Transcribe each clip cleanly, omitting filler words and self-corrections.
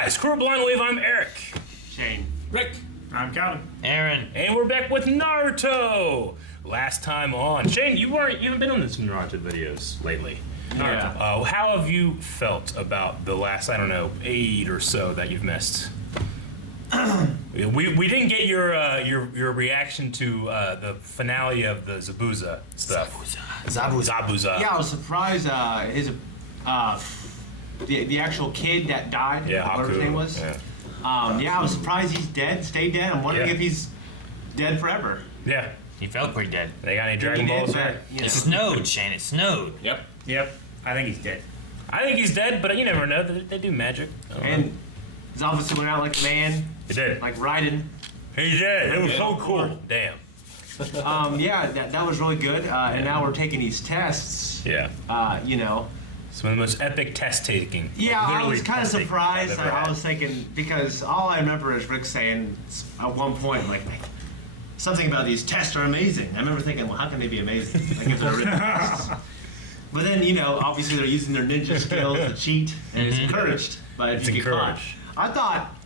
guys, Crew Blind Wave, I'm Eric. Shane. Rick. I'm Calvin. Aaron. And we're back with Naruto. Last time on, Shane, you haven't been on some Naruto videos lately. Yeah. How have you felt about the last, I don't know, 8 or so that you've missed? we didn't get your reaction to the finale of the Zabuza stuff. Zabuza. Yeah, I was surprised. The actual kid that died. Yeah, whatever his name was. Yeah. I was surprised he's dead. Stayed dead. I'm wondering if he's dead forever. Yeah. He felt pretty dead. They got any Dragon Balls there? It snowed, Shane. It snowed. Yep. I think he's dead. I think he's dead, but you never know. They do magic. And he's obviously went out like a man. He did. Like riding. He did. It was so cool. Damn. Yeah, that was really good. And now we're taking these tests. Yeah. You know. It's one of the most epic test taking. Yeah, I was kind of test-taking surprised. I've ever had. I was thinking, because all I remember is Rick saying at one point, like, something about these tests are amazing. I remember thinking, well, how can they be amazing? Like, if they're written tests. But then, you know, obviously they're using their ninja skills to cheat, and it's encouraged. But It's if you get caught. encouraged. I thought,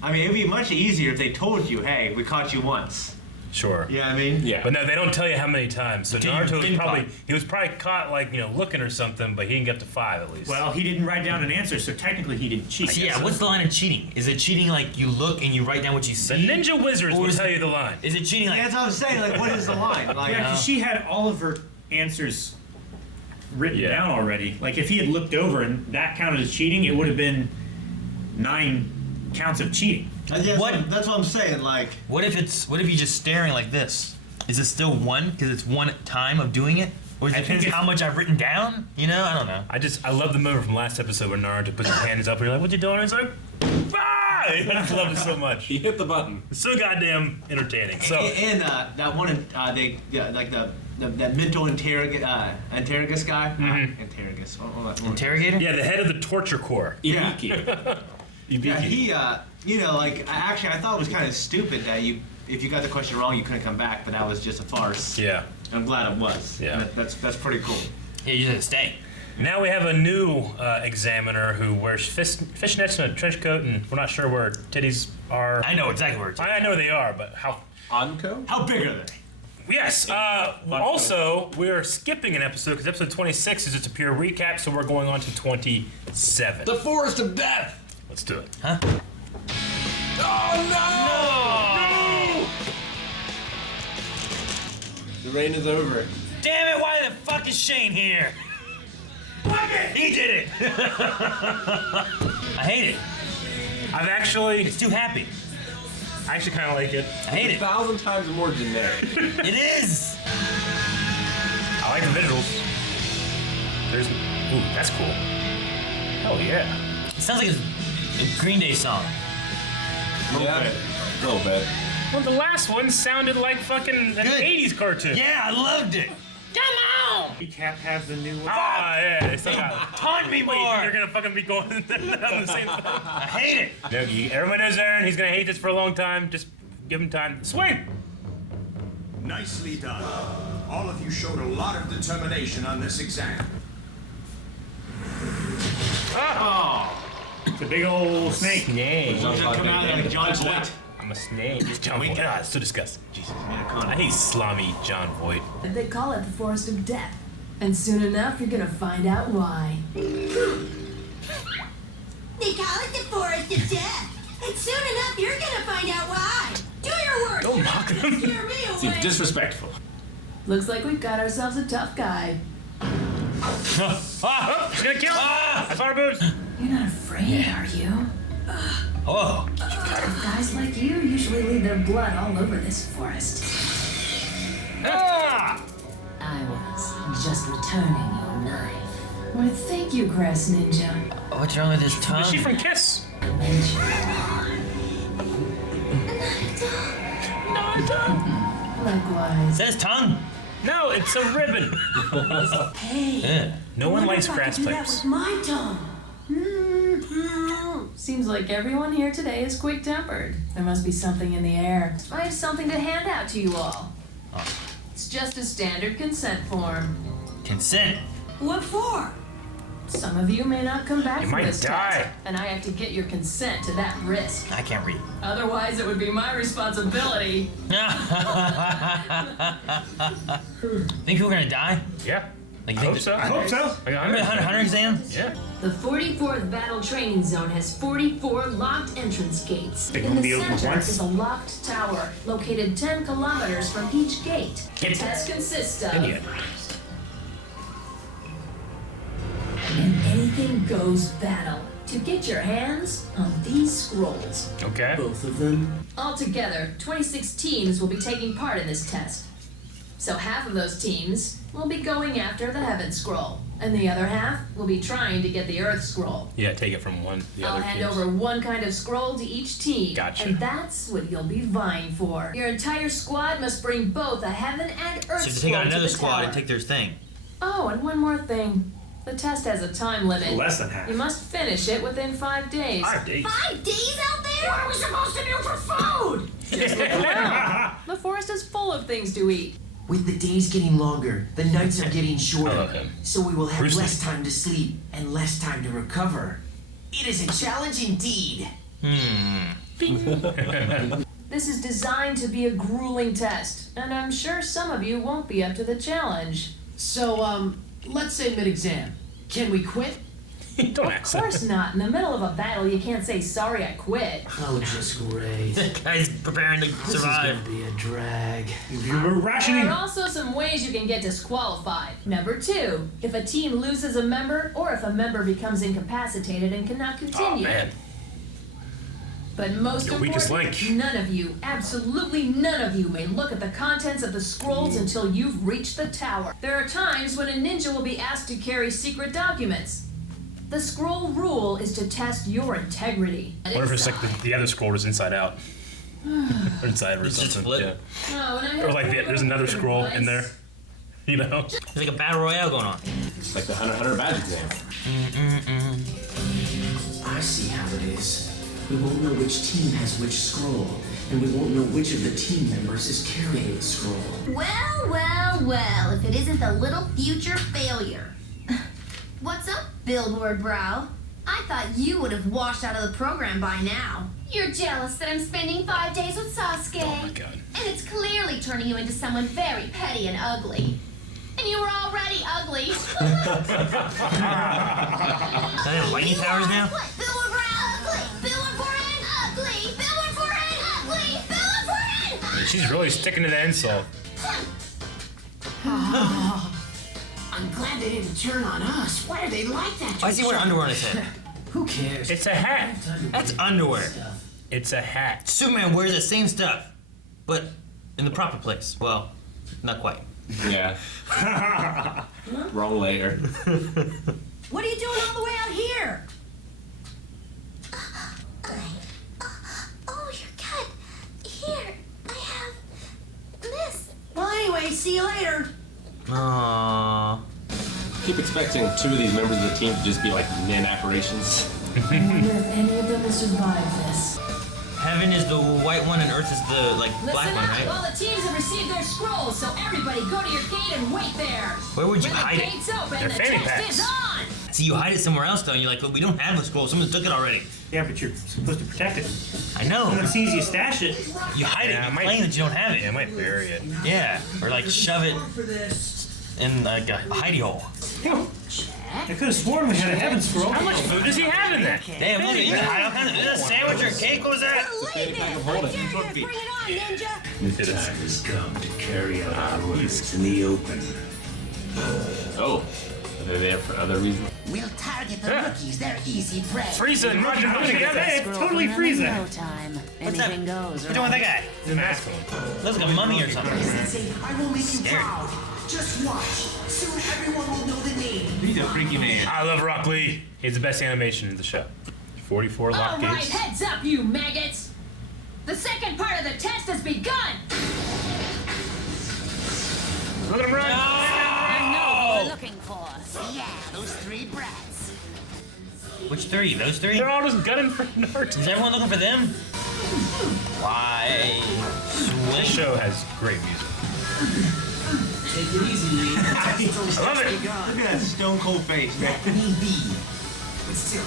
I mean, it'd be much easier if they told you, hey, we caught you once. Sure. You know what I mean? Yeah. But no, they don't tell you how many times. So Until you've Naruto was been probably caught. he was probably caught like, you know, looking or something, but he didn't get up to 5 at least. Well, he didn't write down an answer, so technically he didn't cheat. So yeah, what's the line of cheating? Is it cheating like you look and you write down what you the see? ninja wizards Or will is tell it- you the line. Is it cheating like Yeah, that's what I'm saying. Like, what is the line? Like, Yeah, 'cause she had all of her answers written Yeah. down already. Like, if he had looked over and that counted as cheating, it would have been 9 counts of cheating. that's what I'm saying. Like, what if you're just staring like this? Is it still 1 because it's 1 time of doing it? Or is I it think depends it's- how much I've written down? You know, I don't know. I love the moment from last episode where Naruto puts his hands up and you're like, what you doing? He's like, ah! I just love it so much. He hit the button. It's so goddamn entertaining. So and that one, like that mental interrogus guy. Interrogus. Interrogator? yeah, the head of the torture corps. Yeah. Ibiki. Yeah, he, you know, like, I thought it was kind of stupid that if you got the question wrong, you couldn't come back, but that was just a farce. Yeah. I'm glad it was. Yeah. And that's pretty cool. Yeah, you just stay. Now we have a new examiner who wears fishnets and a trench coat, and we're not sure where titties are. I know exactly where it's I know they are, but how? Anko? How big are they? Yes. Also, we're skipping an episode because episode 26 is just a pure recap, so we're going on to 27. The Forest of Death! Let's do it. Huh? Oh no! The rain is over. Damn it, why the fuck is Shane here? He did it! I hate it. It's Too happy. I actually kind of like it. I hate it. 1,000 times more generic. It is! I like the visuals. Ooh, that's cool. Oh yeah. It sounds like a Green Day song. Yeah, a little bit. Well, the last one sounded like fucking an Good. 80s cartoon. Yeah, I loved it. Come on! Recap have the new one. Ah, yeah, they still got it. Taunt me Wait, more! you're gonna fucking be going on the same thing. I hate it. No, everyone knows Aaron. He's gonna hate this for a long time. Just give him time. Swing! Nicely done. All of you showed a lot of determination on this exam. It's a big old snake. Snake. He's gonna come out like John Voight. I'm a snake. It's John Voight. God, it's so disgusting. Jesus. I hate slimy John Voight. They call it the Forest of Death. And soon enough, you're gonna find out why. They call it the Forest of Death. And soon enough, you're gonna find out why. Do your work. Don't mock him. Scare me away. Seems disrespectful. Looks like we've got ourselves a tough guy. Oh, she's gonna kill him. I saw her boobs. You're not afraid, are you? Oh. Guys like you usually leave their blood all over this forest. Ah! I was just returning your knife. Why, thank you, Grass Ninja. What's wrong with his tongue? Is she from Kiss? Likewise. Is that his tongue? No, it's a ribbon. Hey, Yeah. No one likes I grass could do that pipes. with my tongue. Seems like everyone here today is quick-tempered. There must be something in the air. I have something to hand out to you all. It's just a standard consent form. Consent. What for? Some of you may not come back You from might this die. test, and I have to get your consent to that risk. I can't read. Otherwise, it would be my responsibility. Think we're gonna die? Yeah. Like, I hope so. I hope so. Remember the Hunter exam? Yeah. The 44th Battle Training Zone has 44 locked entrance gates. They In can the be open center once. is a locked tower located 10 kilometers from each gate. The Get test consists of Idiot. an anything goes battle to get your hands on these scrolls. Okay. Both of them? Altogether, 26 teams will be taking part in this test. So half of those teams will be going after the Heaven Scroll, and the other half will be trying to get the Earth Scroll. Yeah, take it from the I'll other hand teams. over one kind of scroll to each team. Gotcha. And that's what you'll be vying for. Your entire squad must bring both a Heaven and Earth So to Scroll take out to another the squad tower. and take their thing. Oh, and one more thing. The test has a time limit. Less than half. You must finish it within 5 days. 5 days. 5 days out there? What are we supposed to do for food? The forest is full of things to eat. With the days getting longer, the nights are getting I shorter. love him. So we will have Bruce Lee. less time to sleep and less time to recover. It is a challenge indeed. This is designed to be a grueling test, and I'm sure some of you won't be up to the challenge. So, let's say mid-exam. Can we quit? Don't Of ask that. course not. In the middle of a battle, you can't say, sorry, I quit. Oh, just great. That guy's preparing to This is survive. gonna be a drag. We're There rationing. are also some ways you can get disqualified. Number 2, if a team loses a member or if a member becomes incapacitated and cannot Oh, continue. man. But most Your weakest important, link. none of you, absolutely none of you, may look at the contents of the scrolls until you've reached the tower. There are times when a ninja will be asked to carry secret documents. The scroll rule is to test your integrity. I wonder if it's like the other scroll is inside out. Or inside or It's just something. split. Yeah. Oh, and I Or like have there's another scroll in there. You know? There's like a battle royale going on. It's like the Hunter badge exam. I see how it is. We won't know which team has which scroll, and we won't know which of the team members is carrying the scroll. Well, well, well, if it isn't the little future failure. What's up, Billboard Brow? I thought you would have washed out of the program by now. You're jealous that I'm spending 5 days with Sasuke. Oh my god. And it's clearly turning you into someone very petty and ugly. And you were already ugly. Do they have lightning powers now? What? Billboard Brow? Ugly! Billboard Forehead? Ugly! Billboard Forehead? Ugly! Billboard Forehead? She's really sticking to the insult. I'm glad they didn't turn on us. Why are they like that? Why is he wearing underwear on his head? Who cares? It's a hat. That's underwear. It's a hat. Superman wears the same stuff, but in the proper place. Well, not quite. Yeah. Wrong layer. What are you doing all the way out here? Oh, your cut. Here, I have this. Well, anyway, see you later. Aww. Keep expecting 2 of these members of the team to just be like Nin apparitions. I wonder if any of them will survive this. Heaven is the white one and Earth is the like black Listen one, up! right? All the teams have received their scrolls, so everybody go to your gate and wait there. Where would you when hide the it? gates open, They're the fanny test packs. is on! See, you hide it somewhere else though, and you're like, well, we don't have a scroll. Someone took it already. Yeah, but you're supposed to protect it. I know. Someone sees you stash it. You hide Yeah, I it. You might- claim that you don't have Yeah, I it. might bury it. Yeah, or like shove it in like a hidey hole. I could have sworn we had a heaven scroll. How much food does he have in there? Damn, look at you. Hide all kinds of. Is that a sandwich or a cake? What was that? Leave it! I dare you to bring it on, Ninja! It is. has come to carry out our orders in the open. Oh. Are they there for other reasons? We'll target the rookies. They're easy prey. Frieza and Roger Yeah, together. it's totally Frieza. time. What's that? Anything goes. What's wrong with that guy? He's a masculine. Looks like a mummy or something. Sensei, I will make you Scared. proud. Just watch. Soon everyone will know the name. He's a freaky man. I love Rock Lee. He's the best animation in the show. 44 lock All right, gates. heads up, you maggots! The second part of the test has begun! Look at him run! I know what we're looking for. Yeah, those 3 brats. Which 3? Those 3? They're all just gunning for Naruto. Is everyone looking for them? Why? This show has great music. Take it easy, Lee. I love it. Look at that stone cold face, man. Let me be. But still.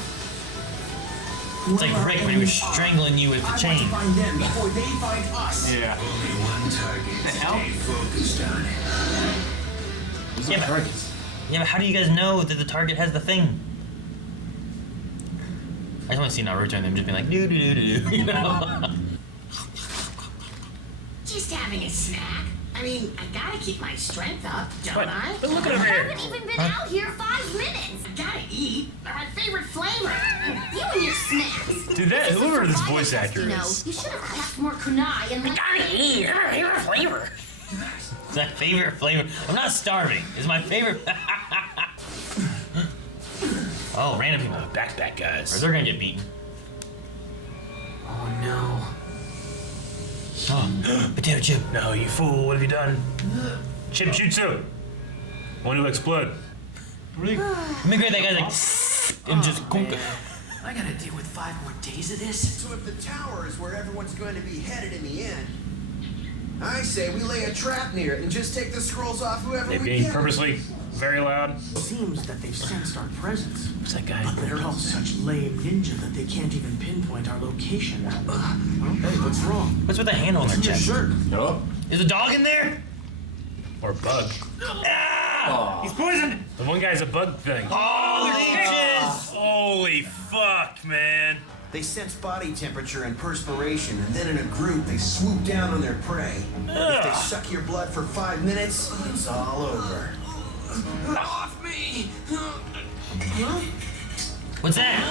It's like Rick when he was strangling you with the chain. I want to find them before they find us. Yeah. Only one target. The hell? Stay focused on it. These Yeah, are but- targets. Yeah, but how do you guys know that the target has the thing? I just want to see Naruto and them just being like, doo doo doo doo, you know? Just having a snack. I mean, I gotta keep my strength up, don't But, I? but look at I him here. haven't even been out here 5 minutes. I gotta eat. They're my favorite flavor. You and your snacks. Dude, that whoever this voice actor You know, is. you should have packed more kunai and let Gotta eat. They're my favorite flavor. It's my favorite flavor. I'm not starving. It's my favorite. Oh, random people. Backpack Or guys. they're gonna get beaten. Oh no. Oh, potato chip. No, you fool. What have you done? Chip jutsu. One to explode. Really? Make sure that guy's like, and just conk. I gotta deal with 5 more days of this. So if the tower is where everyone's going to be headed in the end, I say we lay a trap near it and just take the scrolls off whoever They're we being get. purposely very loud. Seems that they've sensed our presence. What's that guy? But they're all such lame ninja that they can't even pinpoint our location. Hey, what's wrong? What's with the handle on their Your chest? shirt. No. Is a dog in there? Or bug. He's poisoned. The one guy's a bug thing. Oh, leeches! Holy fuck, man. They sense body temperature and perspiration, and then in a group they swoop down on their prey. If they suck your blood for 5 minutes, it's all over. Off me. What's that?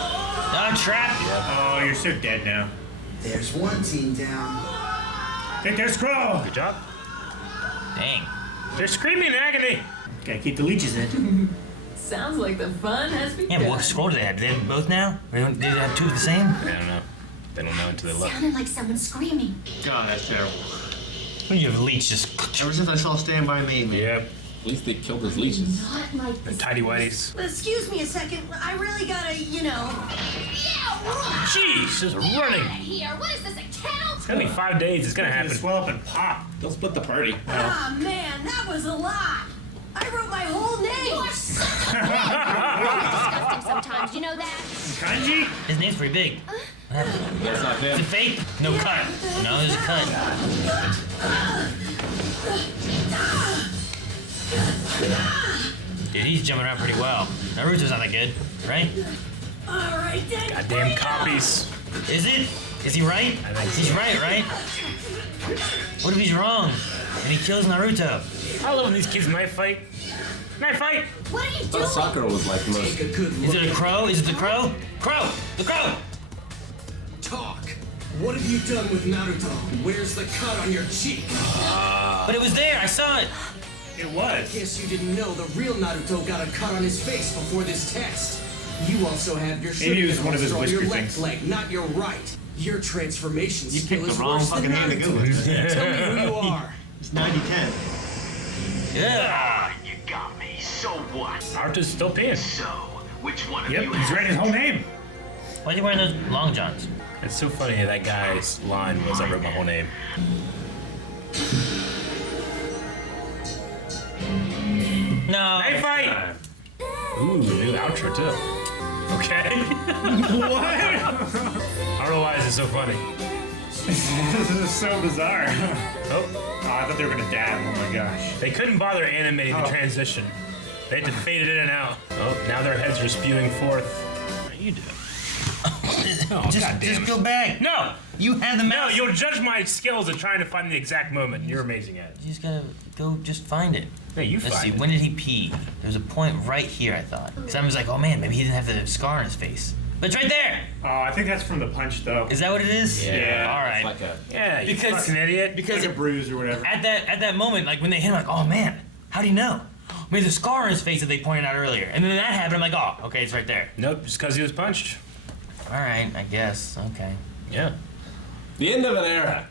I'm trapped. Oh, you're so dead now. There's one team down. Take their scroll. Good job. Dang. They're screaming in agony. Gotta keep the leeches in. Sounds like the fun has begun. Yeah, but what scroll do they have? Do they have both now? Did they have 2 of the same? I don't know. They don't know until they look. Sounded like someone screaming. God, that's terrible. When you have a leech just. Ever since I saw Stand By Me, man. Yep. At least they killed his leeches. Not like And this. tidy whities. Excuse me a second. I really gotta, you know. Yeah, Jeez, just running. here. What is this, a kennel? It's gonna be 5 days. It's gonna Gonna happen. swell up and pop. Don't split the party. Ah, man, that was a lot. I wrote my whole You name. are such a pig. Disgusting sometimes, you know that? Kanji? His name's pretty big. What happened? That's not Is it him. fake? No cut. No, there's a cut. Dude, he's jumping around pretty well. Naruto's not that good, right? All right, then. Goddamn copies. Is it? Is he right? I think He's so. right? What if he's wrong? And he kills Naruto? I love when these kids knife fight. Knife fight! What are you I doing? thought Sakura was like the most. Take a good Is look. it a crow? Is it the crow? Crow! The crow! Talk. What have you done with Naruto? Where's the cut on your cheek? But it was there, I saw it. It was. Guess you didn't know the real Naruto got a cut on his face before this test. You also have your Maybe it was Chunin one of his holster on your whisper left things. leg, not your right. Your transformation You skill picked the is wrong worse than fucking name to go with. Naruto's. Tell me who you are. It's 90-10. Yeah. You got me. So what? Naruto's still peeing. So, which one of Yep, you he's writing his whole name. Why'd you wearing those long johns? It's so funny that guy's line was, I wrote my whole name. No. Knife fight! Ooh, new outro too. Okay. What? I don't know why this is so funny. This is so bizarre. Oh, I thought they were gonna dab. Oh my gosh. they couldn't bother animating the transition. They had to fade it in and out. Oh, now their heads are spewing forth. What are you doing? Oh, Just go back. No! You have the No, mouse. you'll judge my skills at trying to find the exact moment. You're amazing at it. You just gotta go, just find it. Yeah, you Let's see, find it. when did he pee? There's a point right here, I thought. Because I was like, oh man, maybe he didn't have the scar on his face. But it's right there! Oh, I think that's from the punch though. Is that what it is? Yeah. All right. It's like a. Yeah, you Because- fucking idiot. Because Like a bruise or whatever. at that moment, like when they hit him, like, oh man, how do you know? Maybe the scar on his face that they pointed out earlier. And then that happened, I'm like, oh, okay, it's right there. Nope, just because he was punched. All right, I guess. Okay. Yeah. The end of an era.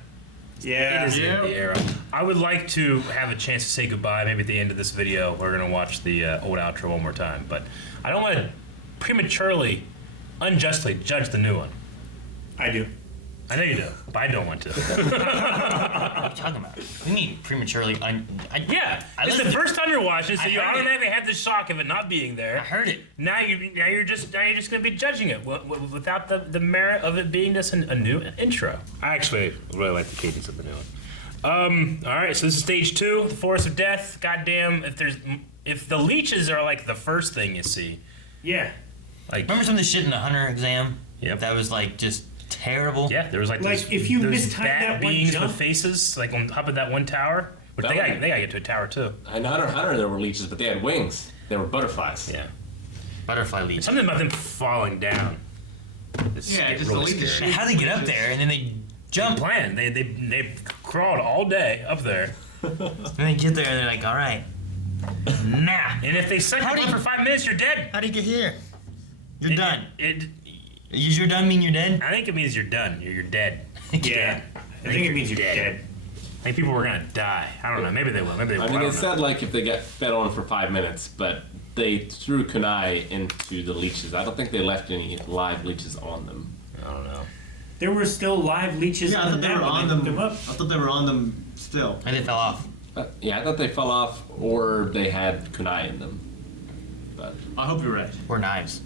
Yeah. It is in the era. I would like to have a chance to say goodbye. Maybe at the end of this video, we're gonna watch the old outro one more time. But I don't want to prematurely, unjustly judge the new one. I do. I know you do, but I don't want to. What are you talking about? We mean prematurely. Yeah, it's the first time you're watching, so you automatically have the shock of it not being there. I heard it. Now you're just gonna be judging it without the merit of it being just a new intro. I actually really like the cadence of the new one. All right, so this is stage 2, the Forest of Death. Goddamn, if the leeches are like the first thing you see. Yeah. Like, remember some of the shit in the Hunter exam? Yep. That was like just terrible. Yeah, there was like if you mistimed bat that one beings jump, with faces like on top of that one tower. But they gotta get to a tower too. In Hunter, there were leeches, but they had wings. They were butterflies. Yeah. Butterfly leeches. Something about them falling down. Yeah, just really the leeches. How do they get up there and then they jump? They crawled all day up there. And they get there and they're like, all right. Nah. And if they suck you for 5 minutes, you're dead. How do you get here? You're done. Does you're done mean you're dead? I think it means you're done. You're dead. Yeah. I think it means you're dead. I think people were gonna die. I don't know. Maybe they will. Maybe they will. I mean, it said like if they got fed on for 5 minutes, but they threw kunai into the leeches. I don't think they left any live leeches on them. I don't know. There were still live leeches Yeah, I thought they were on them. up. I thought they were on them still. And they fell off. Yeah, I thought they fell off or they had kunai in them. But I hope you're right. Or knives.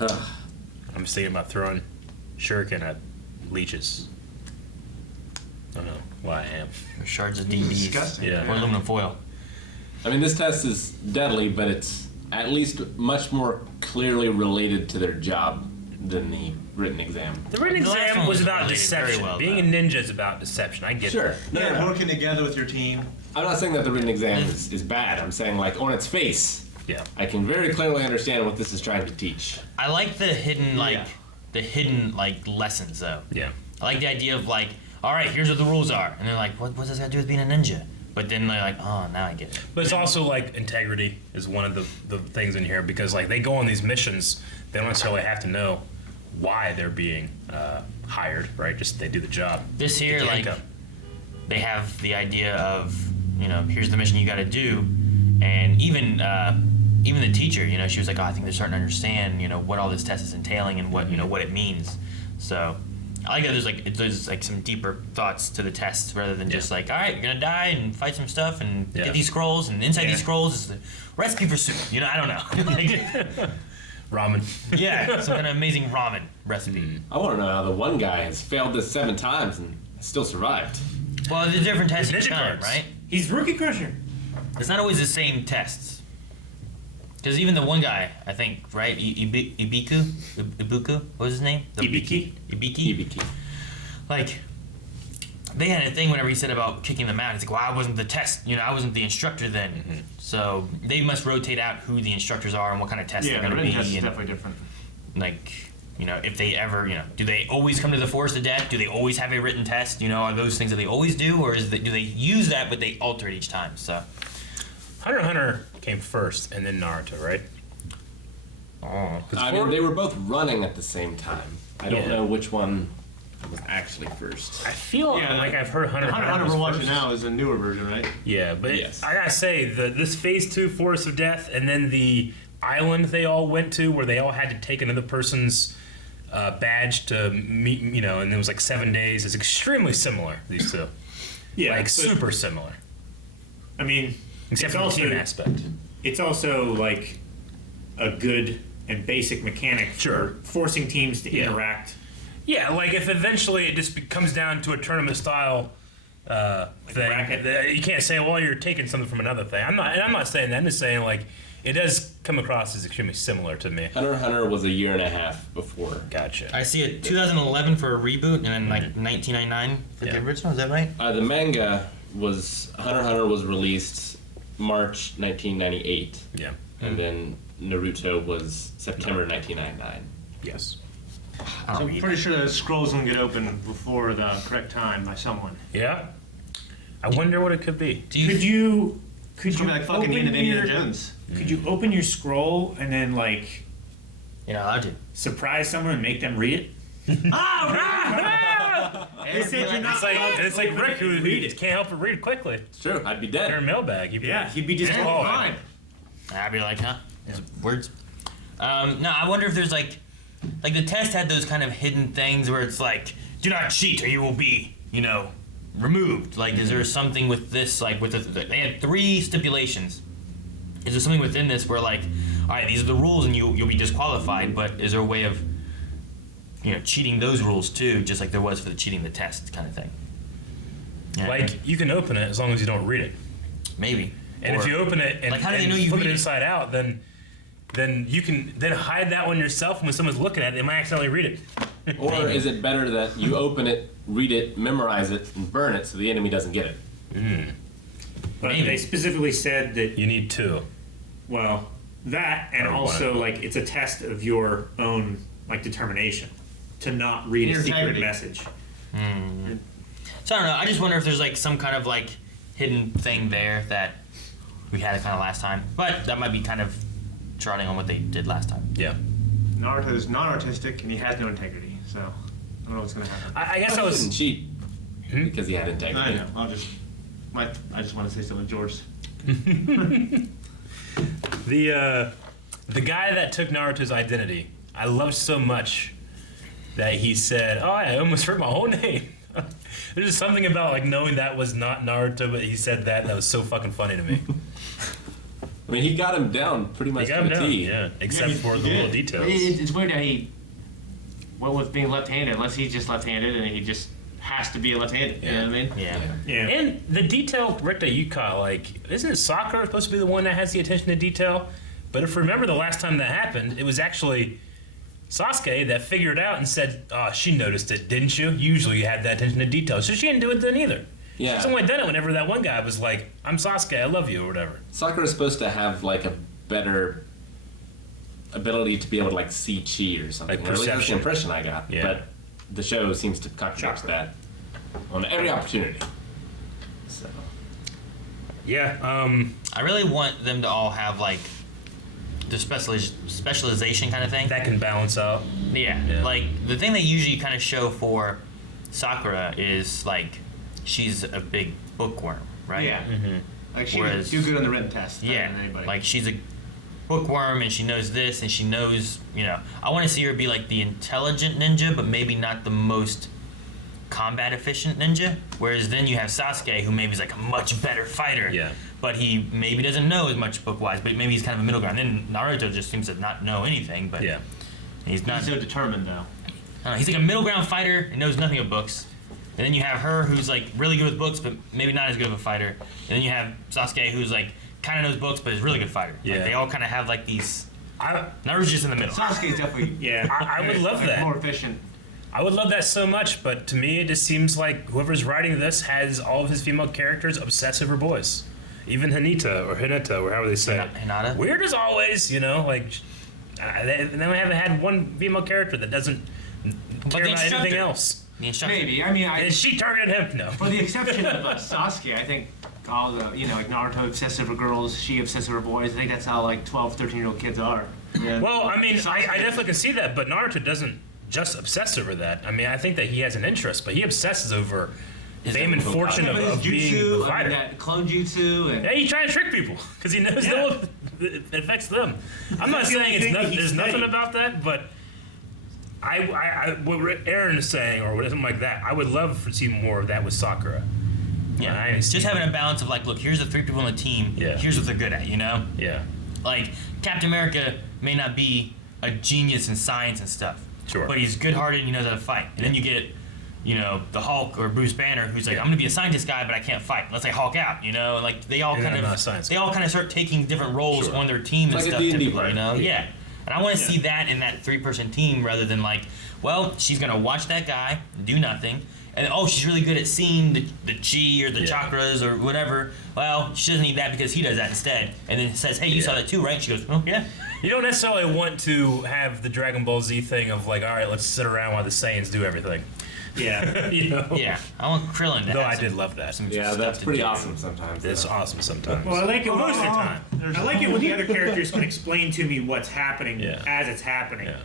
I'm just thinking about throwing shuriken at leeches. I don't know why I am. Or shards of DVDs. Disgusting. Yeah. Or aluminum foil. I mean, this test is deadly, but it's at least much more clearly related to their job than the written exam. The written The last exam one was was about related very deception. well, Being a ninja is about deception. I get Sure. that. Yeah, working together with your team. I'm not saying that the written exam is bad. I'm saying, like, on its face, Yeah. I can very clearly understand what this is trying to teach. I like the hidden lessons though. Yeah. I like the idea of like, all right, here's what the rules are, and they're like, what's this got to do with being a ninja? But then they're like, oh, now I get it. But it's also like integrity is one of the things in here because like they go on these missions, they don't necessarily have to know why they're being hired, right? Just they do the job. This here, Get the like, income. they have the idea of, here's the mission you got to do, and even the teacher, she was like, oh, I think they're starting to understand, what all this test is entailing and what what it means. So I like that there's like some deeper thoughts to the test rather than just like, all right, you're gonna die and fight some stuff and get these scrolls, and inside these scrolls is the recipe for soup. I don't know. Ramen. Yeah, some kind of amazing ramen recipe. I want to know how the one guy has failed this 7 times and still survived. Well, the different tests each Ninja time, cards. right? He's Rookie Crusher. It's not always the same tests. Because even the one guy, I think, right? Ibuku? What was his name? Ibiki. Ibiki? Like, they had a thing whenever he said about kicking them out. He's like, well, I wasn't the test. I wasn't the instructor then. Mm-hmm. So they must rotate out who the instructors are and what kind of tests they're going to be. Test is definitely different. Like, if they ever, do they always come to the Forest of Death? Do they always have a written test? Are those things that they always do? Or do they use that, but they alter it each time? So Hunter x Hunter came first, and then Naruto, right? Oh. I mean, they were both running at the same time. I don't know which one was actually first. I feel like I've heard Hunter x Hunter we're was watching first. now is a newer version, right? Yeah, but Yes. I gotta say, this Phase 2 Forest of Death, and then the island they all went to, where they all had to take another person's badge to meet, and it was like 7 days. It's extremely similar, these two. Yeah, like super similar. I mean, except for the team aspect. It's also like a good and basic mechanic for forcing teams to interact. Yeah, like if eventually it just comes down to a tournament style thing, you can't say, well, you're taking something from another thing. I'm not saying that. I'm just saying like it does come across as extremely similar to me. Hunter x Hunter was a year and a half before. Gotcha. I see it 2011 for a reboot, and then like 1999 for the original. Is that right? The manga was Hunter x Hunter was released March 1998. Yeah. And then Naruto was September 1999. Yes. So I'm pretty sure the scrolls won't get open before the correct time by someone. Yeah. I wonder what it could be. Could you like fucking open Indiana Jones? Could you open your scroll and then like I do. surprise someone and make them read it? They said you're not it's like Rick who just can't help but read quickly. It's true. I'd be dead. You're a mailbag. He'd be just fine. I'd be like, huh? Words. No, I wonder if there's like like the test had those kind of hidden things where it's like, do not cheat or you will be, removed. Like, is there something with this? Like, they had 3 stipulations. Is there something within this where like, all right, these are the rules and you'll be disqualified, but is there a way of, cheating those rules too, just like there was for the cheating the test kind of thing? Yeah. Like, you can open it as long as you don't read it. Maybe. And if you open it and, like, how do they know you flip read it it? inside out, then you can then hide that one yourself. And when someone's looking at it, they might accidentally read it. Or is it better that you open it, read it, memorize it, and burn it so the enemy doesn't get it? But they specifically said that you need 2. Well, that and also like it's a test of your own like determination to not read a secret message. So I don't know. I just wonder if there's like some kind of like hidden thing there that we had kind of last time, but that might be kind of charting on what they did last time. Yeah. Naruto is not artistic and he has no integrity, so I don't know what's gonna happen. I guess I was didn't cheat because he had integrity. I know. I just want to say something, George. The guy that took Naruto's identity, I loved so much that he said, "Oh, I almost hurt my whole name." There's just something about like knowing that was not Naruto, but he said that was so fucking funny to me. I mean, he got him down pretty much to the T. Yeah, except for the little details. It's weird that what with being left-handed, unless he's just left-handed and he just has to be left-handed. You know what I mean? Yeah. And the detail, Rick, that you caught, like, isn't Sakura supposed to be the one that has the attention to detail? But if you remember the last time that happened, it was actually Sasuke that figured it out and said, "Oh, she noticed it, didn't you? Usually you have that attention to detail." So she didn't do it then either. Yeah. She's only done it whenever that one guy was like, "I'm Sasuke, I love you," or whatever. Sakura's supposed to have like a better ability to be able to like see chi or something. Like Or at least that's the perception. impression I got. Yeah. But the show seems to contradict that on every opportunity. So Yeah. I really want them to all have like the specialization kind of thing. That can balance out. Yeah. Like the thing they usually kind of show for Sakura is like she's a big bookworm, right? Yeah. Like she Whereas- was too good on the written test. better Yeah, than anybody. like she's a bookworm and she knows this and she knows, I want to see her be like the intelligent ninja, but maybe not the most combat efficient ninja. Whereas then you have Sasuke, who maybe is like a much better fighter. Yeah. But he maybe doesn't know as much book-wise, but maybe he's kind of a middle ground. Then Naruto just seems to not know anything, but he's not. He's so determined, though. I don't know, he's like a middle ground fighter and knows nothing of books. And then you have her, who's like really good with books, but maybe not as good of a fighter. And then you have Sasuke, who's like kind of knows books, but is a really good fighter. Yeah. Like, they all kind of have like these. Naruto's just in the middle. Sasuke's definitely I would love that. more efficient. I would love that so much, but to me, it just seems like whoever's writing this has all of his female characters obsessive or boys. Even Hinata or Hinata, or however they say it. Hinata? Weird as always, like. And then we haven't had one female character that doesn't care the about anything instructor. else. The instructor. Maybe. I mean, And she targeted him? No. For the exception of Sasuke, I think all the, like Naruto obsessive for girls, she obsessive for boys. I think that's how like 12, 13-year-old kids are. Yeah. Well, I mean, I definitely can see that, but Naruto doesn't just obsess over that. I mean, I think that he has an interest, but he obsesses over fame and fortune of being jutsu, a fighter. that clone jutsu, and Yeah, he's trying to trick people because he knows it affects them. I'm not That's the saying only it's thing that there's he's nothing studied. about that, but what Aaron is saying or something like that, I would love to see more of that with Sakura. Yeah, I ain't just seen having a balance of like, look, here's the 3 people on the team. Yeah. Here's what they're good at. Yeah. Like Captain America may not be a genius in science and stuff. Sure. But he's good-hearted and he knows how to fight. And then you get, the Hulk or Bruce Banner, who's like, I'm gonna be a scientist guy, but I can't fight. Let's say Hulk out. And like they all And kind I'm not a of science they all kind of start taking different roles Sure. on their team It's and like a stuff. D&D Typically, party. Yeah. And I want to see that in that 3-person team rather than like, well, she's gonna watch that guy do nothing. And she's really good at seeing the chi or the chakras or whatever. Well, she doesn't need that because he does that instead. And then says, hey, you saw that too, right? And she goes, oh, yeah. You don't necessarily want to have the Dragon Ball Z thing of like, all right, let's sit around while the Saiyans do everything. Yeah. Yeah, I want Krillin to Though have I did love that. yeah, stuff that's to pretty do. awesome sometimes. It's awesome sometimes. Well, I like it Most of the time. I like it when the other characters can explain to me what's happening as it's happening. Yeah.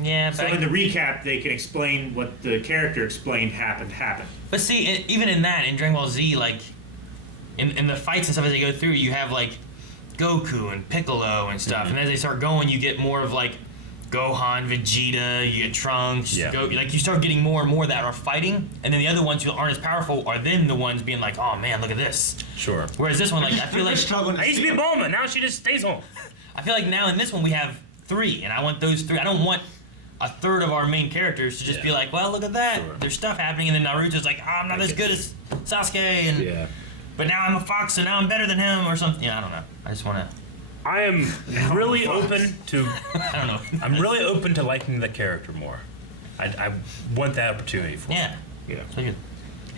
Yeah, So but, in the recap, they can explain what the character explained happened. but see, even in that, in Dragon Ball Z, like, in the fights and stuff as they go through, you have, like, Goku and Piccolo and stuff. And as they start going, you get more of, like, Gohan, Vegeta, you get Trunks, Yeah. you start getting more and more that are fighting, and then the other ones who aren't as powerful are then the ones being like, oh man, look at this. Sure. Whereas this one, like, I feel like I used to be a Bulma, now she just stays home. I feel like now in this one we have 3, and I want those 3. I don't want a third of our main characters to just be like, well, look at that. Sure. There's stuff happening, and then Naruto's like, oh, I'm not as good as Sasuke, and but now I'm a fox, so now I'm better than him, or something. Yeah, I don't know. I just want to. I am really open to. I don't know. I'm really open to liking the character more. I want that opportunity for. Yeah. Yeah. So good.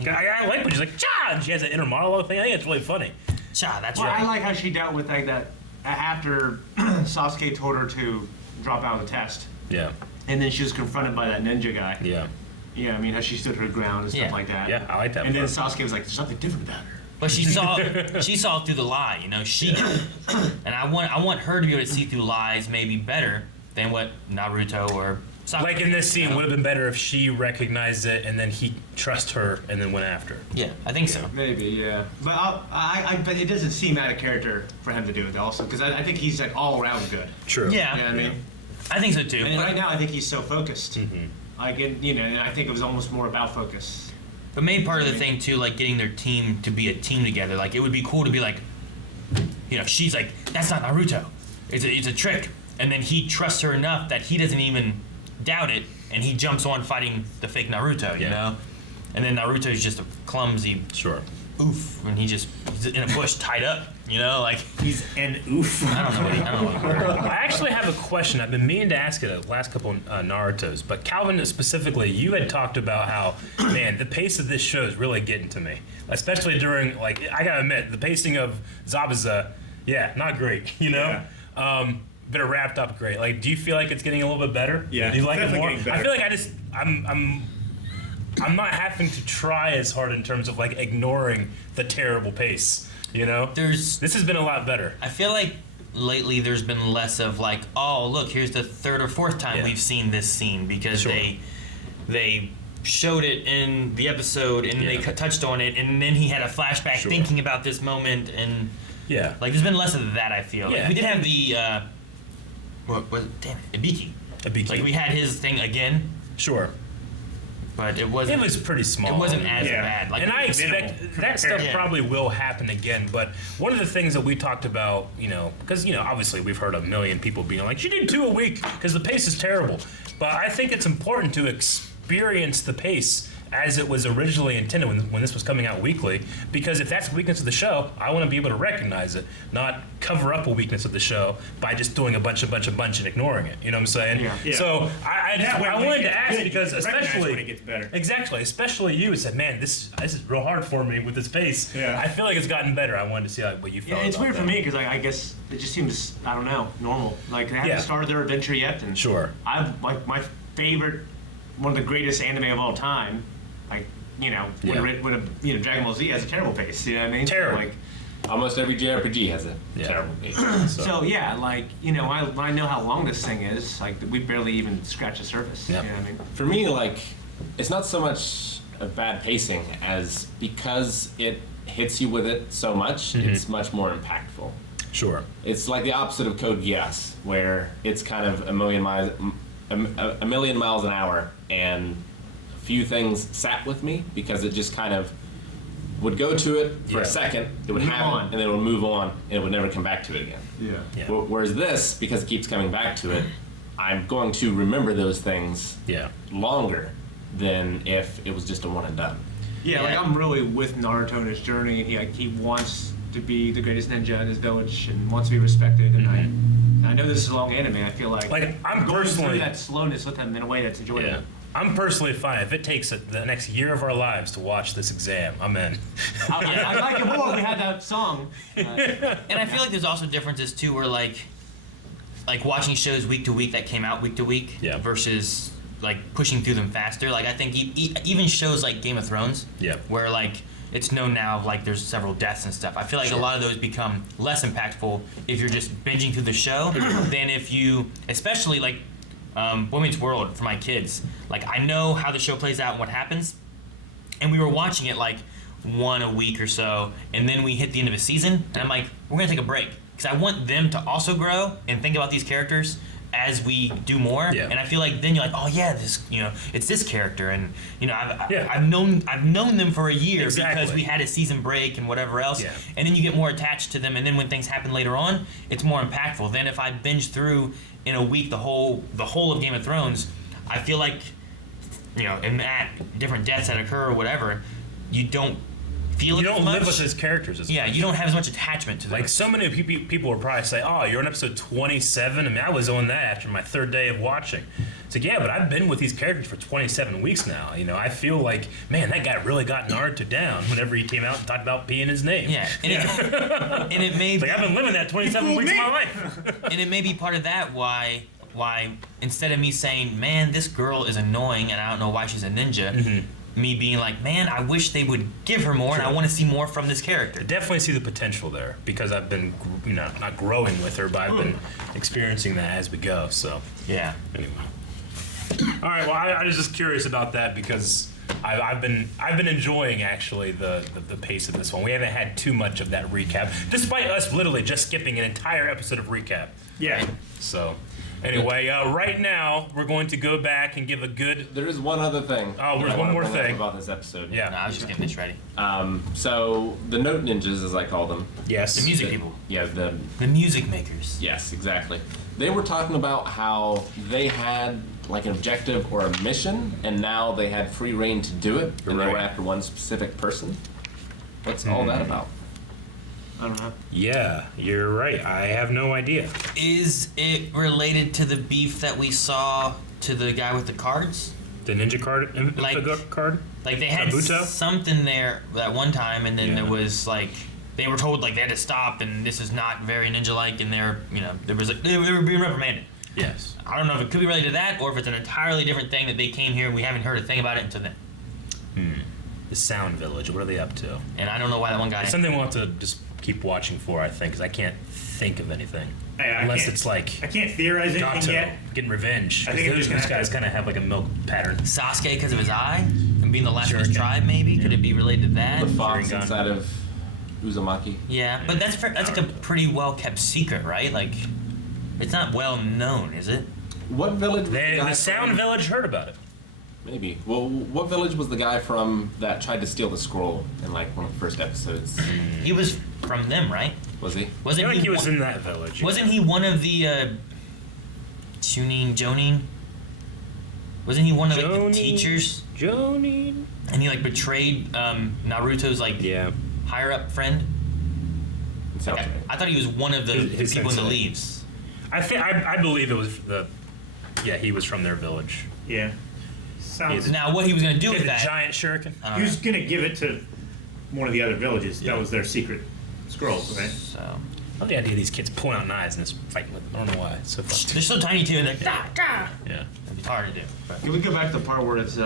I like when she's like, cha! And she has an inner monologue thing. I think it's really funny. Cha, that's Well, right. I like how she dealt with like that after Sasuke told her to drop out of the test. Yeah. And then she was confronted by that ninja guy. Yeah. Yeah, I mean how she stood her ground and stuff like that. Yeah, I like that And then part. Sasuke was like, there's something different about her. But she saw through the lie, you know. And I want her to be able to see through lies maybe better than what Naruto or Sasuke. Like in this scene, would have been better if she recognized it and then he trust her and then went after. Yeah, I think so. Maybe, yeah. But but it doesn't seem out of character for him to do it also, because I think he's like all around good. True. Yeah. You know what I mean? I think so too. And right now, I think he's so focused. Like, and I think it was almost more about focus. But maybe part of the thing too, like getting their team to be a team together. Like it would be cool to be like, you know, she's like, that's not Naruto. It's a trick. And then he trusts her enough that he doesn't even doubt it, and he jumps on fighting the fake Naruto, you know? And then Naruto's just a clumsy oof, and he's in a bush tied up, you know? Like, he's an oof. I don't know what I actually have a question. I've been meaning to ask it the last couple Narutos, but Calvin specifically, you had talked about how, man, the pace of this show is really getting to me. Especially during, like, I gotta admit, the pacing of Zabuza, not great, you know? But it wrapped up great. Like, do you feel like it's getting a little bit better? Yeah, Do you like it more? definitely getting I feel like I'm not having to try as hard in terms of like ignoring the terrible pace. You know, this has been a lot better. I feel like lately there's been less of like, oh look, here's the 3rd or 4th time we've seen this scene, because they showed it in the episode and they touched on it, and then he had a flashback thinking about this moment, and like there's been less of that. I feel like we did have the what was it? Damn it, Ibiki. Like we had his thing again. Sure. But it wasn't. It was pretty small. It wasn't as bad. Like, and I expect that stuff probably will happen again. But one of the things that we talked about, you know, because obviously we've heard a million people being like, "You did 2 a week because the pace is terrible." But I think it's important to experience the pace as it was originally intended when this was coming out weekly. Because if that's the weakness of the show, I want to be able to recognize it, not cover up a weakness of the show by just doing a bunch and ignoring it. You know what I'm saying? Yeah. So I wanted to ask because especially when it gets better. Exactly, especially you said, man, this is real hard for me with this pace. Yeah. I feel like it's gotten better. I wanted to see what you felt. Yeah, it's about weird that. for me because I guess it just seems, I don't know, normal. Like they haven't started their adventure yet, and I've like my favorite, one of the greatest anime of all time. Like when Dragon Ball Z has a terrible pace. You know what I mean? Terrible. Like almost every JRPG has a terrible pace. So yeah, like I know how long this thing is. Like we barely even scratch the surface. Yep. You know what I mean? For me, like, it's not so much a bad pacing as because it hits you with it so much, it's much more impactful. Sure. It's like the opposite of Code Geass, where it's kind of a million miles an hour, and few things sat with me because it just kind of would go to it for a second, it would happen, and then it would move on, and it would never come back to it again. Yeah. Whereas this, because it keeps coming back to it, I'm going to remember those things longer than if it was just a one and done. Yeah, like I'm really with Naruto in his journey, and he wants to be the greatest ninja in his village and wants to be respected. And I know this is a long anime. I feel like I'm going personally through that slowness with him in a way that's enjoyable. Yeah. I'm personally fine. If it takes the next year of our lives to watch this exam, I'm in. I like it more. We had that song. And I feel like there's also differences too, where like watching shows week to week that came out week to week versus like pushing through them faster. Like I think even shows like Game of Thrones, where like it's known now like there's several deaths and stuff. I feel like a lot of those become less impactful if you're just binging through the show than if you, especially like Boy Meets World for my kids. Like I know how the show plays out and what happens, and we were watching it like one a week or so, and then we hit the end of a season, and I'm like, we're gonna take a break because I want them to also grow and think about these characters as we do more. Yeah. And I feel like then you're like, oh yeah, this, it's this character, and I've known them for a year because we had a season break and whatever else. Yeah. And then you get more attached to them, and then when things happen later on, it's more impactful. Then if I binge through in a week the whole of Game of Thrones, I feel like in that different deaths that occur or whatever, you don't feel it You don't as much. live with those characters as much. Yeah, you don't have as much attachment to them. Like, so many people will probably say, oh, you're on episode 27? I mean, I was on that after my third day of watching. It's like, yeah, but I've been with these characters for 27 weeks now. I feel like, man, that guy really got Naruto down whenever he came out and talked about peeing his name. Yeah, and it may like, I've been living that 27 weeks of my life. And it may be part of that why instead of me saying, man, this girl is annoying and I don't know why she's a ninja, me being like, man, I wish they would give her more, and I want to see more from this character. I definitely see the potential there because I've been, not growing with her, but I've been experiencing that as we go. So yeah. Anyway, all right. Well, I was just curious about that because I've been enjoying actually the pace of this one. We haven't had too much of that recap, despite us literally just skipping an entire episode of recap. Yeah. So. Anyway, right now we're going to go back and give a good. There is one other thing. Oh, there's one more thing about this episode. Yeah. No, I was just getting this ready. So the note ninjas, as I call them. Yes. The music people. Yeah, the music makers. Yes, exactly. They were talking about how they had like an objective or a mission, and now they had free reign to do it, and they were after one specific person. What's all that about? I don't know. Yeah, you're right. I have no idea. Is it related to the beef that we saw to the guy with the cards? The ninja card? Card? Like they had Naruto? something there that one time, and then there was like they were told like they had to stop, and this is not very ninja-like, and they were being reprimanded. Yes. I don't know if it could be related to that, or if it's an entirely different thing that they came here and we haven't heard a thing about it until then. The Sound Village. What are they up to? And I don't know why that one guy. It's something we'll have to just keep watching for, I think, because I can't think of anything. Unless it's like I can't theorize anything Gato yet. getting revenge. I think those guys kind of have like a milk pattern. Sasuke because of his eye and being the last of his tribe, maybe could it be related to that? The fox inside of Uzumaki. Yeah, but that's like a pretty well kept secret, right? Like, it's not well known, is it? What village? Was The Sound Village heard about it. Maybe. Well, what village was the guy from that tried to steal the scroll in like one of the first episodes? He was from them, right? Was he? Wasn't I feel like he was in that village. Wasn't he one of the Jonin? Wasn't he one of like, the teachers? Jonin. And he like betrayed Naruto's like higher up friend. Like, I thought he was one of the His people in the sensei. leaves. I believe it was he was from their village. Yeah. Now, what he was going to do He with had that? the giant shuriken. He was going to give it to one of the other villages. That was their secret scrolls, right? So. I love the idea of these kids pulling out knives and just fighting with them. I don't know why. It's so fun. They're so tiny too, and they're Yeah. It's hard to do. But. Can we go back to the part where it's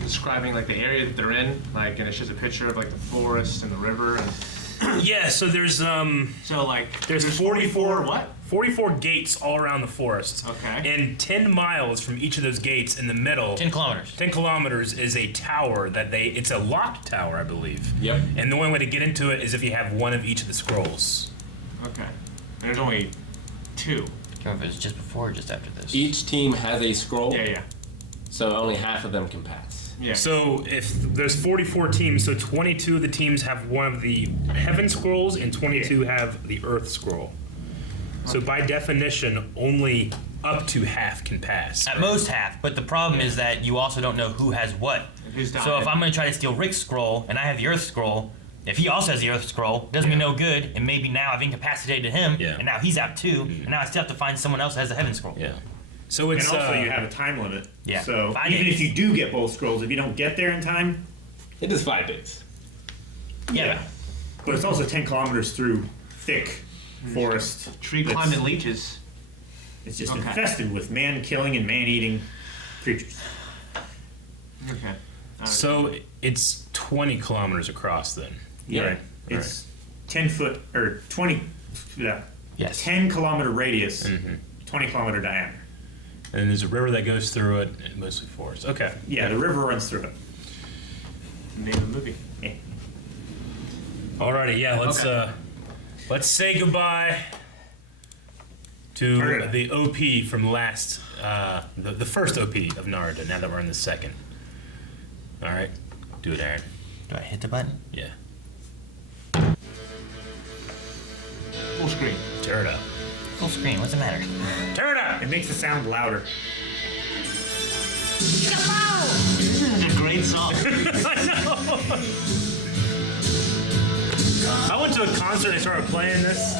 describing like the area that they're in, like, and it's just a picture of like the forest and the river and. Yeah. So there's So like there's 44 what? 44 gates all around the forest. Okay. And 10 miles from each of those gates in the middle. 10 kilometers. 10 kilometers is a tower it's a locked tower, I believe. Yep. And the only way to get into it is if you have one of each of the scrolls. Okay. There's only 2. Can't remember if it was just before or just after this. Each team has a scroll. Yeah. So only half of them can pass. Yeah. So if there's 44 teams, so 22 of the teams have one of the heaven scrolls and 22 have the earth scroll. So by definition, only up to half can pass. At most half, but the problem is that you also don't know who has what. Who's So dying. if I'm going to try to steal Rick's scroll and I have the earth scroll, if he also has the earth scroll, does me no good, and maybe now I've incapacitated him, and now he's out too, and now I still have to find someone else who has the heaven scroll. Yeah. So it's and also you have a time limit. Yeah. So 5 even days. if you do get both scrolls, if you don't get there in time, it is 5 days. Yeah. But it's also 10 kilometers through thick forest. Tree climbing leeches. It's just Okay. infested with man-killing and man-eating creatures. Okay. So it's 20 kilometers across then. Yeah. Right. It's 10 foot or 20. Yeah. Yes. 10 kilometer radius, Mm-hmm. 20 kilometer diameter. And there's a river that goes through it, and mostly forest. Okay. Yeah, the river runs through it. Name of the movie. Yeah. Alrighty, yeah, let's say goodbye to the OP from last, the first OP of Naruto, now that we're in the second. Alright, do it, Aaron. Do I hit the button? Yeah. Full screen. Turn it up. Full screen, what's the matter? Turn it up! It makes the sound louder. This is a great song. I know! I went to a concert and they started playing this.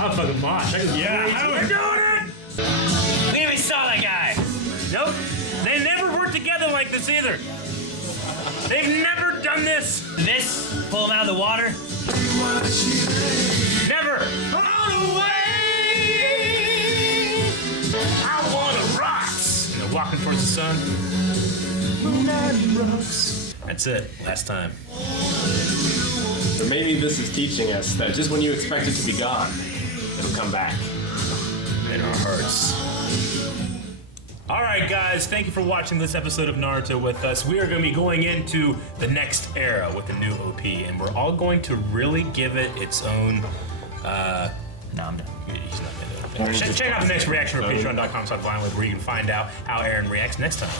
I'm fucking mosh. Yeah, we're doing it! We even saw that guy! Nope. They never worked together like this either. They've never done this. This? Pull him out of the water? Never. Out of the way! I wanna rocks. And they're walking towards the sun. Moonlight rocks. That's it. Last time. So maybe this is teaching us that just when you expect it to be gone, it'll come back. In our hearts. Alright guys, thank you for watching this episode of Naruto with us. We are going to be going into the next era with the new OP, and we're all going to really give it its own... No, I'm done. He's not going to do it. Check out the next reaction on patreon.com/violent where you can find out how Aaron reacts next time.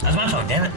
That's my phone, damn it.